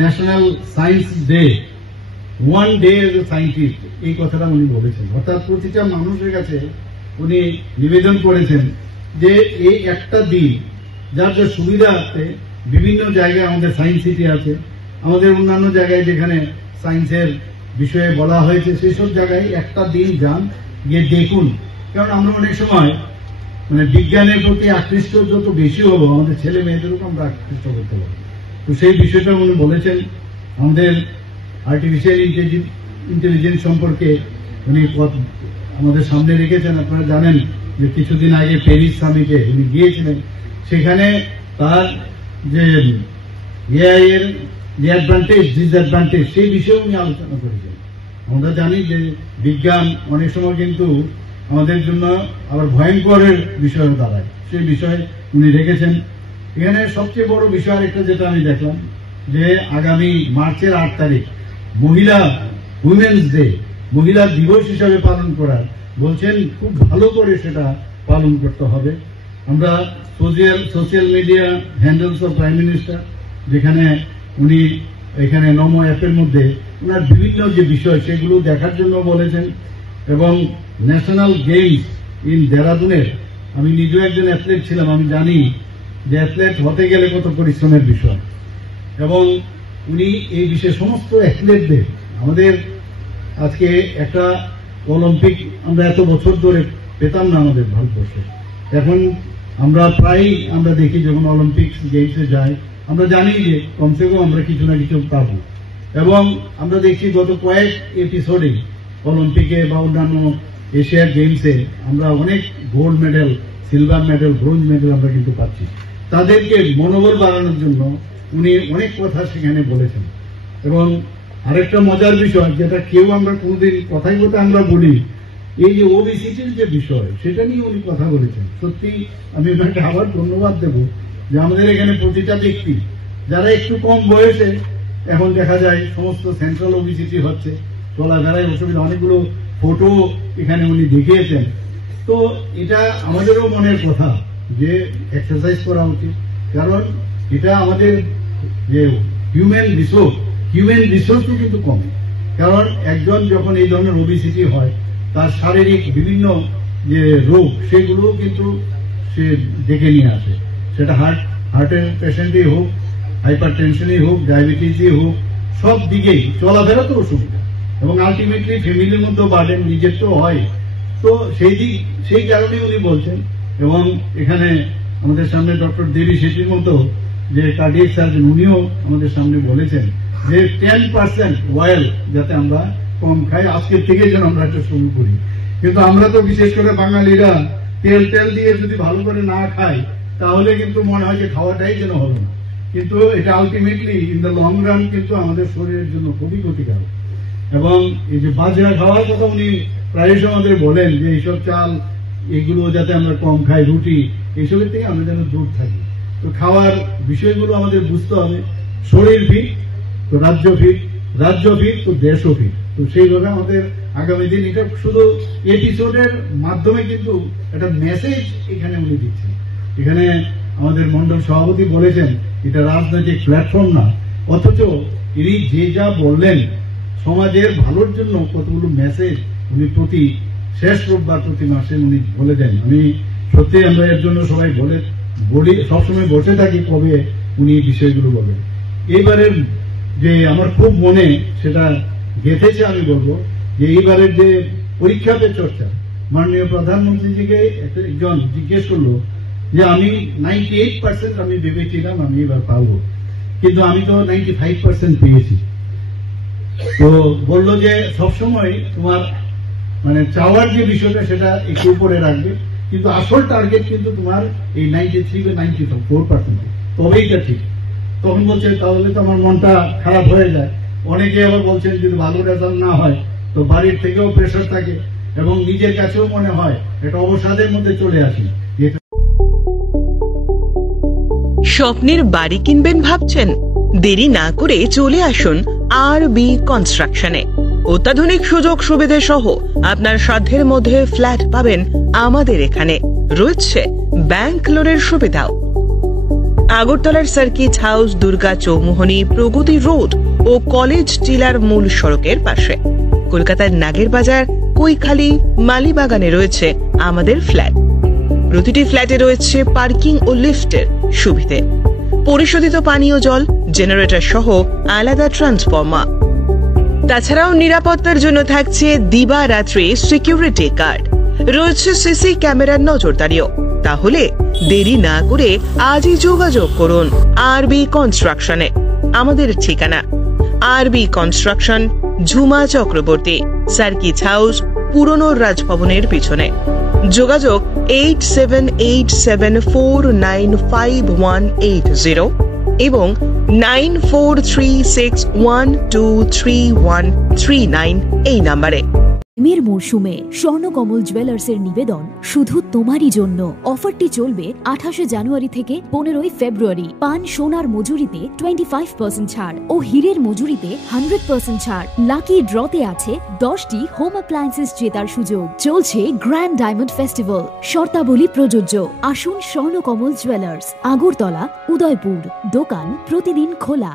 National science day, one day as a scientist, এই কথাটা উনি বলেছেন। অর্থাৎ প্রতিটা মানুষের কাছে উনি নিবেদন করেছেন যে এই একটা দিন যার যে সুবিধা আছে, বিভিন্ন জায়গায় আমাদের সায়েন্স সিটি আছে, আমাদের অন্যান্য জায়গায় যেখানে সায়েন্সের বিষয়ে বলা হয়েছে সেসব জায়গায় একটা দিন যান, গিয়ে দেখুন। কারণ আমরা অনেক সময় মানে বিজ্ঞানের প্রতি আকৃষ্ট যত বেশি হবো, আমাদের ছেলে মেয়েদেরকে আমরা আকৃষ্ট করতে পারবো। তো সেই বিষয়টা উনি বলেছেন। আমাদের আর্টিফিশিয়াল ইন্টেলিজেন্স সম্পর্কে উনি আমাদের সামনে রেখেছেন। আপনারা জানেন যে কিছুদিন আগে প্যারিস সামিটে উনি গিয়েছিলেন, সেখানে তার যে এআই এর যে অ্যাডভান্টেজ ডিসঅ্যাডভান্টেজ সেই বিষয়ে উনি আলোচনা করেছেন। আমরা জানি যে বিজ্ঞান অনেক সময় কিন্তু আমাদের জন্য আবার ভয়ঙ্করের বিষয় দাঁড়ায়, সেই বিষয়ে উনি রেখেছেন। এখানে সবচেয়ে বড় বিষয় একটা যেটা আমি দেখলাম যে আগামী মার্চের 8 তারিখ মহিলা উইমেন্স ডে, মহিলা দিবস হিসাবে পালন করার বলছেন। খুব ভালো করে সেটা পালন করতে হবে। আমরা social media handles of prime minister, যেখানে উনি এখানে নমো অ্যাপের মধ্যে ওনার বিভিন্ন যে বিষয় সেগুলো দেখার জন্য বলেছেন। এবং ন্যাশনাল গেমস ইন দেহরাদুনের, আমি নিজেও একজন অ্যাথলেট ছিলাম, আমি জানি যে অ্যাথলেট হতে গেলে কত পরিশ্রমের বিষয়। এবং উনি এই বিষয়ে সমস্ত অ্যাথলেটদের, আমাদের আজকে একটা অলিম্পিক আমরা এত বছর ধরে পেতাম না আমাদের ভারতবর্ষে, এখন আমরা প্রায়ই আমরা দেখি যখন অলিম্পিক গেমসে যাই আমরা জানি যে কমসে কম আমরা কিছু না কিছু পাবো। এবং আমরা দেখছি গত কয়েক এপিসোডে অলিম্পিকে বা অন্যান্য এশিয়ার গেমসে আমরা অনেক gold medal, silver medal, bronze medal আমরা কিন্তু পাচ্ছি। তাদেরকে মনোবল বাড়ানোর জন্য উনি অনেক কথা সেখানে বলেছেন। এবং আরেকটা মজার বিষয় যেটা কেউ আমরা কোনোদিন কথাই বলতে আমরা বলি, এই যে ওবিসিটির যে বিষয় সেটা নিয়ে উনি কথা বলেছেন। সত্যি আমি ওনাকে আবার ধন্যবাদ দেব যে আমাদের এখানে প্রতিটা ব্যক্তি যারা একটু কম বয়সে এখন দেখা যায় সমস্ত সেন্ট্রাল ওবিসিটি হচ্ছে, চলাফেরায় অসুবিধা, অনেকগুলো ফটো এখানে উনি দেখিয়েছেন। তো এটা আমাদেরও মনের কথা যে এক্সারসাইজ করা উচিত, কারণ এটা আমাদের যে হিউম্যান রিসোর্সও কিন্তু কমে। কারণ একজন যখন এই ধরনের ওবিসিটি হয় তার শারীরিক বিভিন্ন যে রোগ সেগুলোও কিন্তু সে ডেকে নিয়ে আসে, সেটা হার্টের পেশেন্টই হোক, হাইপার টেনশনই হোক, ডায়াবেটিসই হোক, সব দিকেই চলাফেরা তো অসুবিধা। এবং আলটিমেটলি ফ্যামিলির মধ্যেও বার্ডেন নিজের তো হয়। তো সেই কারণে উনি বলছেন। এবং এখানে আমাদের সামনে ডক্টর দেবী শেঠির মতো যে কার্ডিয়াক সার্জন, উনিও আমাদের সামনে বলেছেন যে 10% অয়েল যাতে আমরা কম খাই, আজকের থেকে যেন আমরা এটা শুরু করি। কিন্তু আমরা তো বিশেষ করে বাঙালিরা তেল দিয়ে যদি ভালো করে না খাই তাহলে কিন্তু মনে হয় যে খাওয়াটাই যেন হলো না। কিন্তু এটা ultimately in the long run কিন্তু আমাদের শরীরের জন্য খুবই ক্ষতিকারক। এবং এই যে বাজরা খাওয়ার কথা উনি প্রায়শই আমাদের বলেন যে এইসব চাল এগুলো যাতে আমরা কম খাই, রুটি, এইসবের থেকে আমরা যেন দূর থাকি। তো খাওয়ার বিষয়গুলো আমাদের বুঝতে হবে। শরীর ফিট তো রাজ্য ফিট, রাজ্য ফিট তো দেশও ফিট। তো সেইভাবে আমাদের আগামী দিন এটা শুধু এপিসোডের মাধ্যমে কিন্তু একটা মেসেজ এখানে উনি দিচ্ছেন। এখানে আমাদের মন্ডল সভাপতি বলেছেন এটা রাজনৈতিক প্ল্যাটফর্ম না, অথচ ইনি যে যা বললেন সমাজের ভালোর জন্য কতগুলো মেসেজ উনি প্রতি শেষ রোববার প্রতি মাসে উনি বলে দেন। আমি সত্যি আমরা এর জন্য সবাই বলি, সবসময় বসে থাকি কবে উনি এই বিষয়গুলো বলেন। এইবারের যে আমার খুব মনে সেটা গেঁথেছে, আমি বলবো যে এইবারের যে পরীক্ষা পে চর্চা, মাননীয় প্রধানমন্ত্রীজিকে একজন জিজ্ঞেস করলো যে আমি 98% আমি ভেবেছিলাম আমি এবার পাবো, কিন্তু আমি তো 95% পেয়েছি। তো বললো যে সবসময় তোমার মানে চাওয়ার যে বিষয়টা সেটা একটু উপরে রাখবে, কিন্তু আসল টার্গেট কিন্তু তোমার এই 93 বা 94%, তবেই এটা ঠিক। তখন বলছে তাহলে তো আমার মনটা খারাপ হয়ে যায়। অনেকে আবার বলছেন যদি ভালো রেজাল্ট না হয় তো বাড়ির থেকেও প্রেশার থাকে এবং নিজের কাছেও মনে হয় এটা অবসাদের মধ্যে চলে আসি। স্বপ্নের বাড়ি কিনবেন ভাবছেন? দেরি না করে চলে আসুন RB কনস্ট্রাকশনে। অত্যাধুনিক সুযোগ সুবিধা সহ আপনার সাধ্যের মধ্যে ফ্ল্যাট পাবেন আমাদের এখানে। রয়েছে ব্যাংক লোনের সুবিধাও। আগরতলার সার্কিট হাউস, দুর্গা চৌমুহনী, প্রগতি রোড ও কলেজ টিলার মূল সড়কের পাশে। কলকাতার নাগের বাজার, কৈখালি, মালিবাগানে রয়েছে আমাদের ফ্ল্যাট। প্রতিটি ফ্ল্যাটে রয়েছে পার্কিং ও লিফটের সুবিধে, পরিশোধিত পানীয় জল, জেনারেটর সহ আলাদা ট্রান্সফরমার। তাছাড়াও নিরাপত্তার জন্য থাকছে দিবারাত্রি সিকিউরিটি গার্ড, রয়েছে সিসি ক্যামেরার নজরদারিও। তাহলে দেরি না করে আজই যোগাযোগ করুন আরবি কনস্ট্রাকশনে। আমাদের ঠিকানা আরবি construction, Jhuma Chakraborty, circuit house, পুরনো রাজভবনের পিছনে। যোগাযোগ 8787495180 এবং 9436123139 এই নাম্বারে। প্রেমের মরশুমে স্বর্ণকমল জুয়েলার্সের নিবেদন শুধু তোমারই জন্য। অফারটি চলবে 28 জানুয়ারি থেকে 15 ফেব্রুয়ারি। পান সোনার মজুরিতে 25% ছাড় ও হীরের মজুরিতে 100% ছাড়। লাকি ড্রতে আছে 10টি হোম অ্যাপ্লায়েন্সেস জেতার সুযোগ। চলছে গ্র্যান্ড ডায়মন্ড ফেস্টিভ্যাল, শর্তাবলী প্রযোজ্য। আসুন স্বর্ণকমল জুয়েলার্স, আগরতলা, উদয়পুর। দোকান প্রতিদিন খোলা।